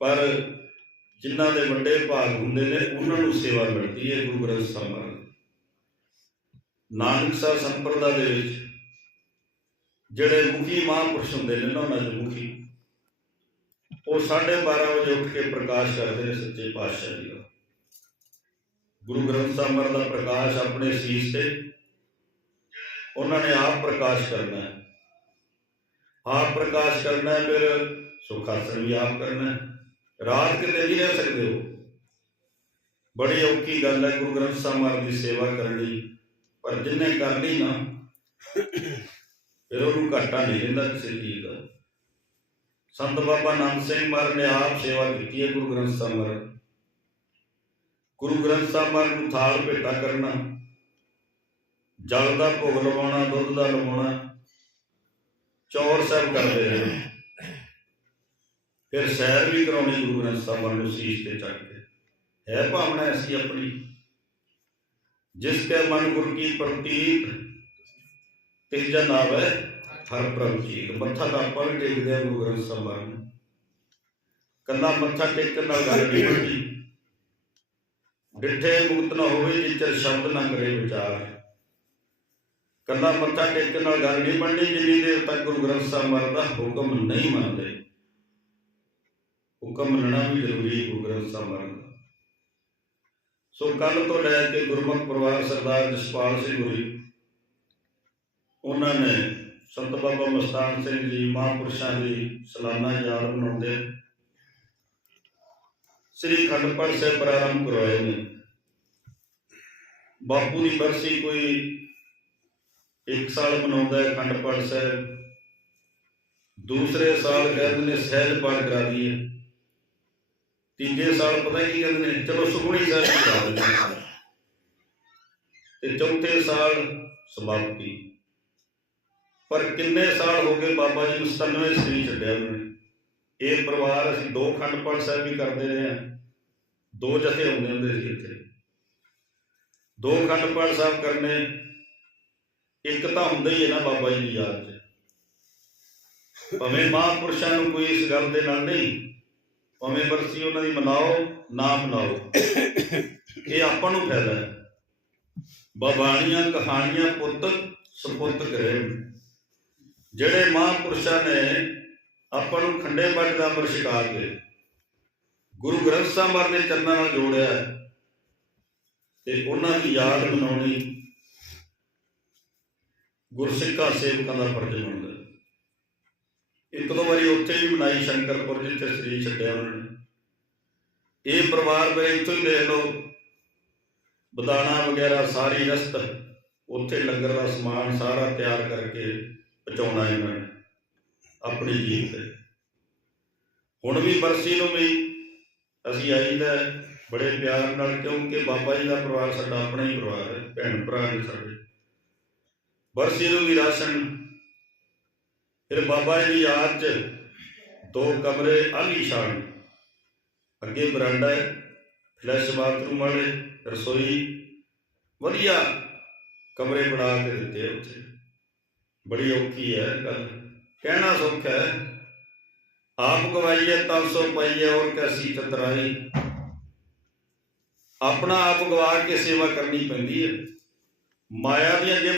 ਪਰ ਜਿਨ੍ਹਾਂ ਦੇ ਵੱਡੇ ਭਾਗ ਹੁੰਦੇ ਨੇ, ਉਹਨਾਂ ਨੂੰ ਸੇਵਾ ਮਿਲਦੀ ਹੈ ਗੁਰੂ ਗ੍ਰੰਥ ਸਾਹਿਬ ਮਹਾਰਾਜ ਨਾਨਕ ਸਾਹਿਬ ਸੰਪਰਦਾ ਦੇ ਵਿੱਚ ਜਿਹੜੇ ਮੁਖੀ ਮਹਾਂਪੁਰਸ਼ ਹੁੰਦੇ ਨੇ ਉਹਨਾਂ ਦੇ ਮੁਖੀ, ਉਹ 12:30 ਵਜੇ ਉੱਠ ਕੇ ਪ੍ਰਕਾਸ਼ ਕਰਦੇ ਨੇ ਸੱਚੇ ਪਾਤਸ਼ਾਹ ਜੀ ਦਾ। ਗੁਰੂ ਗ੍ਰੰਥ ਸਾਹਿਬ ਮਹਾਰਾਜ ਦਾ ਪ੍ਰਕਾਸ਼ ਆਪਣੇ ਸੀਸ ਤੇ, ਉਹਨਾਂ ਨੇ ਆਪ ਪ੍ਰਕਾਸ਼ ਕਰਨਾ ਹੈ। ਆਪ ਪ੍ਰਕਾਸ਼ ਕਰਨਾ ਹੈ, ਫਿਰ ਸੁਖਾਸਨ ਵੀ ਆਪ ਕਰਨਾ ਹੈ। ਰਾਤ ਕਿਤੇ ਨਹੀਂ ਰਹਿ ਸਕਦੇ ਹੋ। ਬੜੀ ਔਖੀ ਗੱਲ ਹੈ ਗੁਰੂ ਗ੍ਰੰਥ ਸਾਹਿਬ ਮਹਾਰਾਜ ਦੀ ਸੇਵਾ ਕਰਨੀ ਪਰ ਜਿੰਨੇ ਕਰ ਲਈ ਨਾ, ਫਿਰ ਉਹਨੂੰ ਘਾਟਾ ਨਹੀਂ ਰਹਿੰਦਾ ਕਿਸੇ ਚੀਜ਼ ਦਾ। ਸੰਤ ਬਾਬਾ ਨਾਨਕ ਸਿੰਘ ਮਹਾਰਾਜ ਨੇ ਆਪ ਸੇਵਾ ਕੀਤੀ ਹੈ ਗੁਰੂ ਗ੍ਰੰਥ ਸਾਹਿਬ ਮਹਾਰਾਜ। ਗੁਰੂ ਗ੍ਰੰਥ ਸਾਹਿਬ ਮਹਾਰਾਜ ਨੂੰ ਥਾਲ ਭੇਟਾ ਕਰਨਾ, ਜਲ ਦਾ ਭੋਗ ਲਵਾਉਣਾ, ਦੁੱਧ ਦਾ ਲਵਾਉਣਾ ਚੌਰ ਸਾਹਿਬ ਕਰਦੇ ਰਹੇ ਫਿਰ ਸੈਰ ਵੀ ਕਰਾਉਣੀ ਗੁਰੂ ਗ੍ਰੰਥ ਸਾਹਿਬ ਮਹਾਰਾਜ ਸੀਸ ਤੇ ਚੱਕ ਕੇ। ਹੈ ਭਾਵਨਾ ਐਸੀ ਆਪਣੀ, ਜਿਸ ਕੇ ਮਨ ਗੁਰ ਕੀ ਪ੍ਰਤੀਤ ਤਿਸ ਜਨ ਹਰ ਪ੍ਰਭ ਜੀ ਮੱਥਾ ਤਾਂ ਆਪਾਂ ਵੀ ਟੇਕਦੇ ਆ ਗੁਰੂ ਗ੍ਰੰਥ ਸਾਹਿਬ ਮਹਾਰਾਜ ਨੂੰ। ਮੱਥਾ ਟੇਕਣ ਨਾਲ ਗੱਲ ਨਹੀਂ ਬਣਦੀ। ਡਿੱਠੇ ਮੁਕਤ ਨਾ ਹੋਵੇ ਜਿੱਚਰ ਸ਼ਬਦ ਨਾ ਕਰੇ ਵਿਚਾਰ। ਕੱਲਾ ਮੱਥਾ ਟੇਕਣ ਨਾਲ ਗੱਲ ਨਹੀਂ ਬਣਨੀ ਜਿੰਨੀ ਦੇਰ ਤੱਕ ਗੁਰੂ ਗ੍ਰੰਥ ਸਾਹਿਬ ਮਹਾਰਾਜ ਦਾ ਹੁਕਮ ਨਹੀਂ ਮੰਨਦੇ। ਹੁਕਮ ਮੰਨਣਾ ਵੀ ਜ਼ਰੂਰੀ ਹੈ ਗੁਰੂ ਗ੍ਰੰਥ ਸਾਹਿਬ ਮਹਾਰਾਜ ਸੋ ਕੱਲ ਤੋਂ ਲੈ ਕੇ ਗੁਰਮੁਖ ਪਰਿਵਾਰ ਸਰਦਾਰ ਜਸਪਾਲ ਸਿੰਘ ਗੁਰੀ ਉਹਨਾਂ ਨੇ ਸੰਤ ਬਾਬਾ ਮਸਤਾਨ ਸਿੰਘ ਜੀ, ਮਹਾਂਪੁਰਸ਼ਾਂ ਦੀ ਸਾਲਾਨਾ ਯਾਦ ਮਨਾਉਂਦੇ ਸ੍ਰੀ ਖੰਡ ਪਾਠ ਸਾਹਿਬ ਪ੍ਰਾਰੰਭ ਕਰਵਾਏ ਨੇ। ਬਾਪੂ ਦੀ ਬਰਸੀ ਕੋਈ ਇੱਕ ਸਾਲ ਮਨਾਉਂਦਾ ਹੈ ਖੰਡ ਪਾਠ ਸਾਹਿਬ। ਦੂਸਰੇ ਸਾਲ ਕਹਿੰਦੇ ਨੇ ਸਹਿਜ ਪਾਠ ਕਰਾ ਦਈਏ। ਤੀਜੇ ਸਾਲ ਪਤਾ ਕੀ ਕਹਿੰਦੇ ਨੇ? ਚਲੋ ਸੁਖਮਣੀ ਸਾਹਿਬ ਦੀ ਕਰਾ ਦਿੰਦੇ ਹਾਂ। ਤੇ ਚੌਥੇ ਸਾਲ ਸਮਾਪਤੀ। ਪਰ ਕਿੰਨੇ ਸਾਲ ਹੋ ਗਏ ਬਾਬਾ ਜੀ ਨੂੰ 97 ਸ੍ਰੀ ਛੱਡਿਆ ਉਹਨਾਂ ਇਹ ਪਰਿਵਾਰ ਅਸੀਂ ਦੋ ਖੰਡ ਪਾਠ ਸਾਹਿਬ ਵੀ ਕਰਦੇ ਰਹੇ ਹਾਂ। ਦੋ ਜਥੇ ਹੁੰਦੇ ਹੁੰਦੇ ਸੀ ਇੱਥੇ। ਦੋ ਖੰਡ ਪਾਠ ਸਾਹਿਬ ਕਰਨੇ, ਇੱਕ ਤਾਂ ਹੁੰਦਾ ਹੀ ਹੈ ਨਾ ਬਾਬਾ ਜੀ ਦੀ ਯਾਦ 'ਚ। ਭਾਵੇਂ ਮਹਾਂਪੁਰਸ਼ਾਂ ਨੂੰ ਕੋਈ ਇਸ ਗੱਲ ਦੇ ਨਾਲ ਨਹੀਂ ਭਾਵੇਂ ਵਰਸੀ ਉਹਨਾਂ ਦੀ ਮਨਾਓ ਨਾ ਮਨਾਓ ਇਹ ਆਪਾਂ ਨੂੰ ਫਾਇਦਾ ਹੈ। ਬਾਬਾਣੀਆਂ ਕਹਾਣੀਆਂ ਪੁੱਤ ਸੁਪੁੱਤ ਕਰੇ। ਜਿਹੜੇ ਮਹਾਂਪੁਰਸ਼ਾਂ ਨੇ ਆਪਾਂ ਨੂੰ ਖੰਡੇ ਬੱਟ ਦਾ ਅੰਮ੍ਰਿਤ ਛਕਾ ਕੇ ਗੁਰੂ ਗ੍ਰੰਥ ਸਾਹਿਬ ਦੇ ਚਰਨਾਂ ਨਾਲ ਜੋੜਿਆ ਤੇ ਉਹਨਾਂ ਦੀ ਯਾਦ ਮਨਾਉਣੀ ਗੁਰਸਿੱਖਾਂ ਸੇਵਕਾਂ ਦਾ ਫਰਜ਼ ਬਣਦਾ ਦੋ ਵਾਰੀ ਉੱਥੇ ਵੀ ਮਨਾਈ ਸ਼ੰਕਰਪੁਰ, ਜਿੱਥੇ ਸ੍ਰੀ ਛੱਡਿਆ ਉਹਨਾਂ ਨੇ। ਇਹ ਪਰਿਵਾਰ ਮੇਰੇ ਇੱਥੋਂ ਹੀ ਦੇਖ ਲਓ। ਬਦਾਣਾ ਵਗੈਰਾ ਸਾਰੀ ਰਸਤ ਉੱਥੇ ਲੰਗਰ ਦਾ ਸਮਾਨ ਸਾਰਾ ਤਿਆਰ ਕਰਕੇ ਪਹੁੰਚਾਉਣਾ ਇਹਨਾਂ ਨੇ, ਆਪਣੀ ਜੀਤ ਤੇ। ਹੁਣ ਵੀ ਬਰਸੀ ਨੂੰ ਵੀ ਅਸੀਂ ਆਈਦਾ ਬੜੇ ਪਿਆਰ ਨਾਲ, ਕਿਉਂਕਿ ਬਾਬਾ ਜੀ ਦਾ ਪਰਿਵਾਰ ਸਾਡਾ ਆਪਣਾ ਹੀ ਪਰਿਵਾਰ ਹੈ, ਭੈਣ ਭਰਾ ਨੇ ਸਾਡੇ। ਬਰਸੀ ਨੂੰ ਵੀ ਰਾਸ਼ਨ ਫਿਰ ਬਾਬਾ ਜੀ ਦੀ ਯਾਦ 'ਚ ਦੋ ਕਮਰੇ ਆਲੀਸ਼ਾਨ ਅੱਗੇ ਬਰਾਂਡਾ ਹੈ, ਫਲੈਸ਼ ਬਾਥਰੂਮ ਵਾਲੇ, ਰਸੋਈ। ਵਧੀਆ ਕਮਰੇ ਬਣਾ ਕੇ ਦਿੱਤੇ ਉੱਥੇ। ਬੜੀ ਔਖੀ ਹੈ ਗੱਲ। ਕਹਿਣਾ ਸੌਖਾ ਹੈ। ਆਪ ਗਵਾਈਏ ਤਾਂ ਸੋ ਪਈਏ ਔਰ ਕੈਸੀ ਚਤਰਾਈ ਆਪਣਾ ਆਪ ਗਵਾ ਕੇ ਸੇਵਾ ਕਰਨੀ ਪੈਂਦੀ ਹੈ। ਮਾਇਆ ਦੀਆਂ